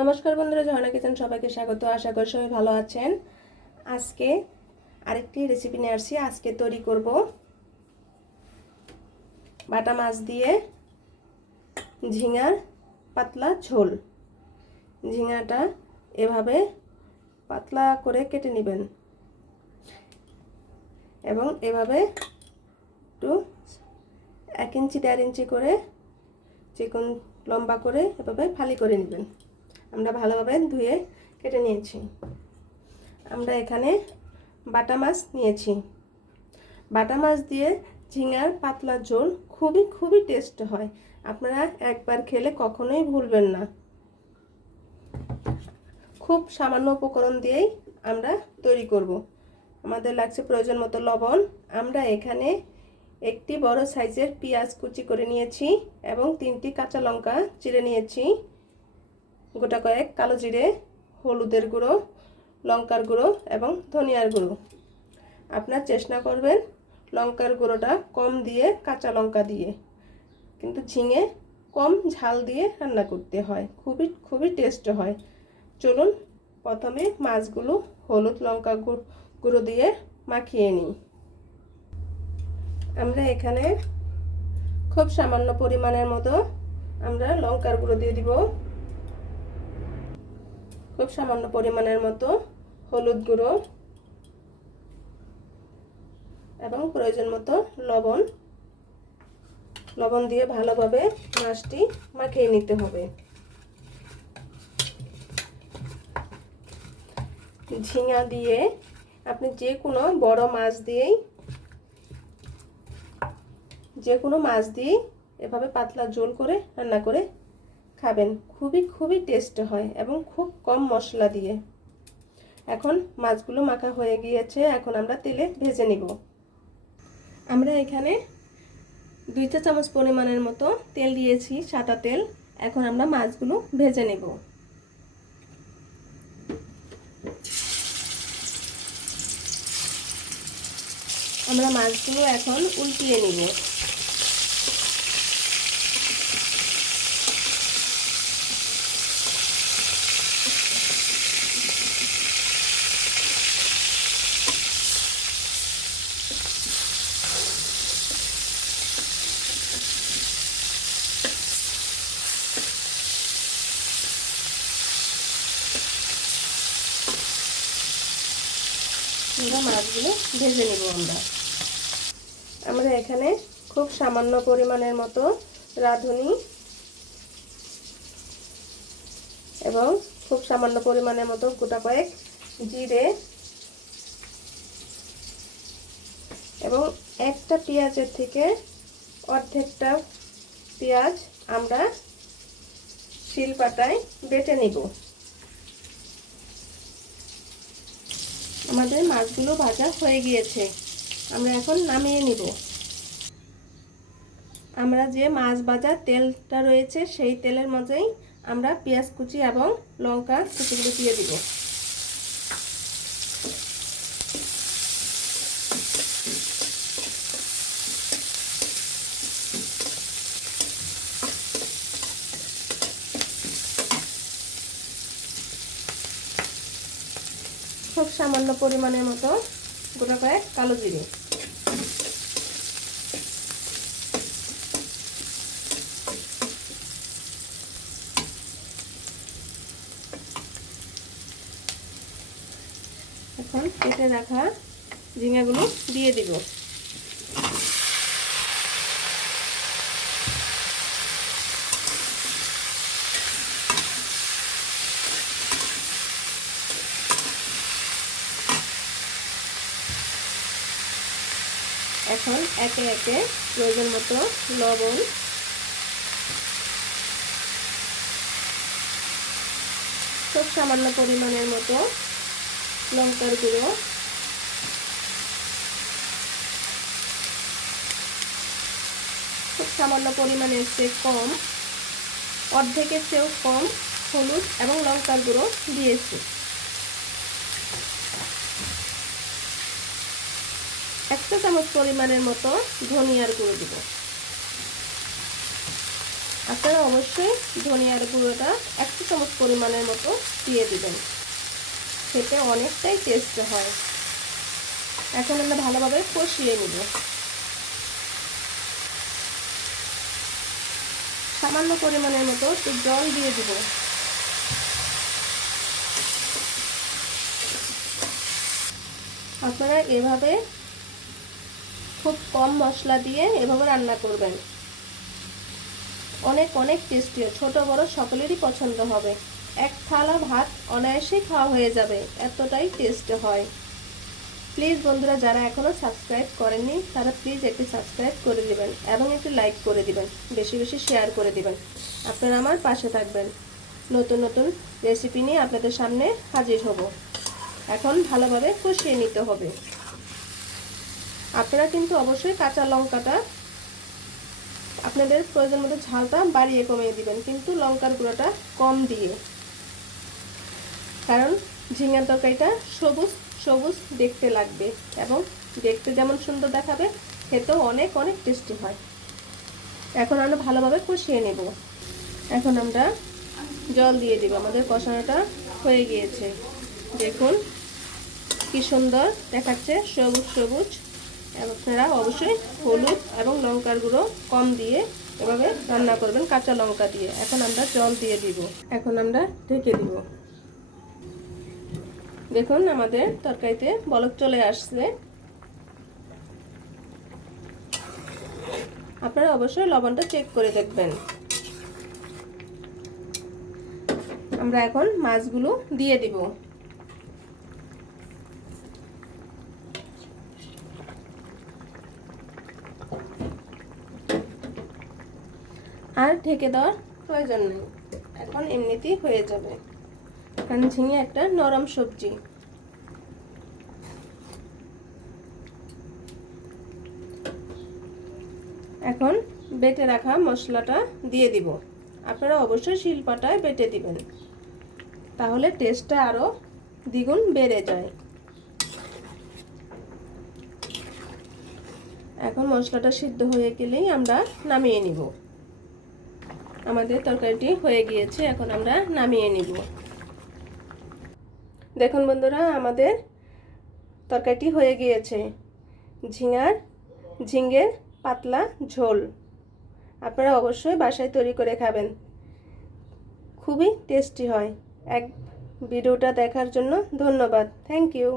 নমস্কার বন্ধুরা ঝর্ণা কিচেন সবাইকে স্বাগত। আশা করি সবাই ভালো আছেন। আজকে আরেকটি রেসিপি নিয়ে আসছি। আজকে তৈরি করব বাটা মাছ দিয়ে ঝিঙার পাতলা ঝোল। ঝিঙাটা এভাবে পাতলা করে কেটে নেবেন এবং এভাবে একটু এক ইঞ্চি দেড় ইঞ্চি করে চিকন লম্বা করে এভাবে ফালি করে নেবেন। আমরা ভালোভাবে ধুয়ে কেটে নিয়েছি। আমরা এখানে বাটা মাছ নিয়েছি। বাটা মাছ দিয়ে ঝিঙার পাতলা ঝোল খুবই খুবই টেস্ট হয়। আপনারা একবার খেলে কখনোই ভুলবেন না। খুব সামান্য উপকরণ দিয়েই আমরা তৈরি করব। আমাদের লাগছে প্রয়োজন মতো লবণ। আমরা এখানে একটি বড় সাইজের পেঁয়াজ কুচি করে নিয়েছি এবং তিনটি কাঁচা লঙ্কা চিড়ে নিয়েছি। গোটা কয়েক, কালো জিরে, হলুদের গুঁড়ো, লঙ্কার গুঁড়ো এবং ধনিয়ার গুঁড়ো। আপনার চেষ্টা করবেন লঙ্কার গুঁড়োটা কম দিয়ে, কাঁচা লঙ্কা দিয়ে। কিন্তু ঝিঙে কম ঝাল দিয়ে রান্না করতে হয়। খুবই খুবই টেস্ট হয়। চলুন প্রথমে মাছগুলো হলুদ লঙ্কা গুঁড়ো দিয়ে মাখিয়ে নিই। আমরা এখানে খুব সামান্য পরিমাণের মতো আমরা লঙ্কার গুঁড়ো দিয়ে দিব। খুব সামান্য পরিমাণের মতো হলুদ গুঁড়ো এবং প্রয়োজন মতো লবণ। লবণ দিয়ে ভালোভাবে মাছটি মাখিয়ে নিতে হবে। ঝিঙা দিয়ে আপনি যে কোনো বড় মাছ দিয়েই যে কোনো মাছ দিয়েই এভাবে পাতলা জোল করে রান্না করে খাবেন। খুবই খুবই টেস্ট হয় এবং খুব কম মশলা দিয়ে। এখন মাছগুলো মাখা হয়ে গিয়েছে, এখন আমরা তেলে ভেজে নিব। আমরা এখানে দুই চা চামচ পরিমাণের মতো তেল দিয়েছি, সাদা তেল। এখন আমরা মাছগুলো ভেজে নেব। আমরা মাছগুলো এখন উল্টিয়ে নিব। আমরা মাছগুলো ভেজে নেব আমরা। আমরা এখানে খুব সামান্য পরিমাণের মতো রাঁধুনি এবং খুব সামান্য পরিমাণের মতো গোটা কয়েক জিরে এবং একটা পেঁয়াজের থেকে অর্ধেকটা পেঁয়াজ আমরা শিলপাটায় বেটে নিব। আমাদের মাছগুলো ভাজা হয়ে গিয়েছে। আমরা এখন নামিয়ে নিব। আমরা যে মাছ ভাজার তেলটা রয়েছে, সেই তেলের মধ্যেই আমরা পেঁয়াজ কুচি এবং লঙ্কা কুচিগুলো দিয়ে দিব। খুব সামান্য পরিমাণের মতো গোটা কয়েক কালো জিরে। এখন কেটে রাখা ঝিঙাগুলো দিয়ে দিব। এখন একে একে প্রয়োজন মতো লবণ খুব সামান্য পরিমাণের মতো লঙ্কার গুঁড়ো। খুব সামান্য পরিমাণের চেয়ে কম, অর্ধেকের চেয়েও কম হলুদ এবং লঙ্কার গুঁড়ো দিয়েছি। একটা চামচ পরিমাণের মতো ধনিয়ার গুঁড়ো দিব। আপনারা অবশ্যই ধনিয়ার গুঁড়োটা একটু চামচ পরিমাণের মতো দিয়ে দিবেন। খেতে অনেকটাই টেস্ট হয়। এখন আমরা ভালোভাবে কষিয়ে নিব। সামান্য পরিমাণের মতো একটু জল দিয়ে দিব। আপনারা এভাবে খুব কম মশলা দিয়ে এভাবে রান্না করবেন। অনেক অনেক টেস্টি ছোট, বড় সকলেরই পছন্দ হবে। এক থালা ভাত অনায়াসেই খাওয়া হয়ে যাবে, এতটাই টেস্ট হয়। প্লিজ বন্ধুরা, যারা এখনও সাবস্ক্রাইব করেননি, তারা প্লিজ একটি সাবস্ক্রাইব করে দিবেন এবং একটি লাইক করে দিবেন, বেশি বেশি শেয়ার করে দিবেন। আপনারা আমার পাশে থাকবেন। নতুন নতুন রেসিপি নিয়ে আপনাদের সামনে হাজির হব। এখন ভালোভাবে কষিয়ে নিতে হবে। আপনারা কিন্তু অবশ্যই কাঁচা লঙ্কাটা আপনাদের প্রয়োজন মতো ঝালটা বাড়িয়ে কমিয়ে দিবেন, কিন্তু লঙ্কার গুঁড়োটা কম দিয়ে। কারণ ঝিঙার তরকারিটা সবুজ সবুজ দেখতে লাগবে এবং দেখতে যেমন সুন্দর দেখাবে, খেতেও অনেক অনেক টেস্টি হয়। এখন আমরা ভালোভাবে কষিয়ে নেব। এখন আমরা জল দিয়ে দিব। আমাদের কষানোটা হয়ে গিয়েছে। দেখুন কি সুন্দর দেখাচ্ছে সবুজ সবুজ। আপনারা অবশ্যই হলুদ এবং লঙ্কার গুঁড়ো কম দিয়ে এভাবে রান্না করবেন, কাঁচা লঙ্কা দিয়ে। এখন আমরা জল দিয়ে দিব। এখন আমরা ঢেকে দিব। দেখুন, আমাদের তরকারিতে বলক চলে আসছে। আপনারা অবশ্যই লবণটা চেক করে দেখবেন। আমরা এখন মাছগুলো দিয়ে দিব। ঢেকে দেওয়ার প্রয়োজন নেই। এখন এমনিতেই হয়ে যাবে। কারণ ঝিঙে একটা নরম সবজি। এখন বেটে রাখা মশলাটা দিয়ে দিব। আপনারা অবশ্যই শিলপাটায় বেটে দিবেন। তাহলে টেস্টটা আরও দ্বিগুণ বেড়ে যায়। এখন মশলাটা সিদ্ধ হয়ে গেলেই আমরা নামিয়ে নিব। আমাদের তরকারিটি হয়ে গিয়েছে, এখন আমরা নামিয়ে নিব। দেখুন বন্ধুরা, আমাদের তরকারিটি হয়ে গিয়েছে। ঝিঙার ঝিঙ্গের পাতলা ঝোল। আপনারা অবশ্যই বাসায় তৈরি করে খাবেন। খুবই টেস্টি হয়। এক ভিডিওটা দেখার জন্য ধন্যবাদ। Thank you.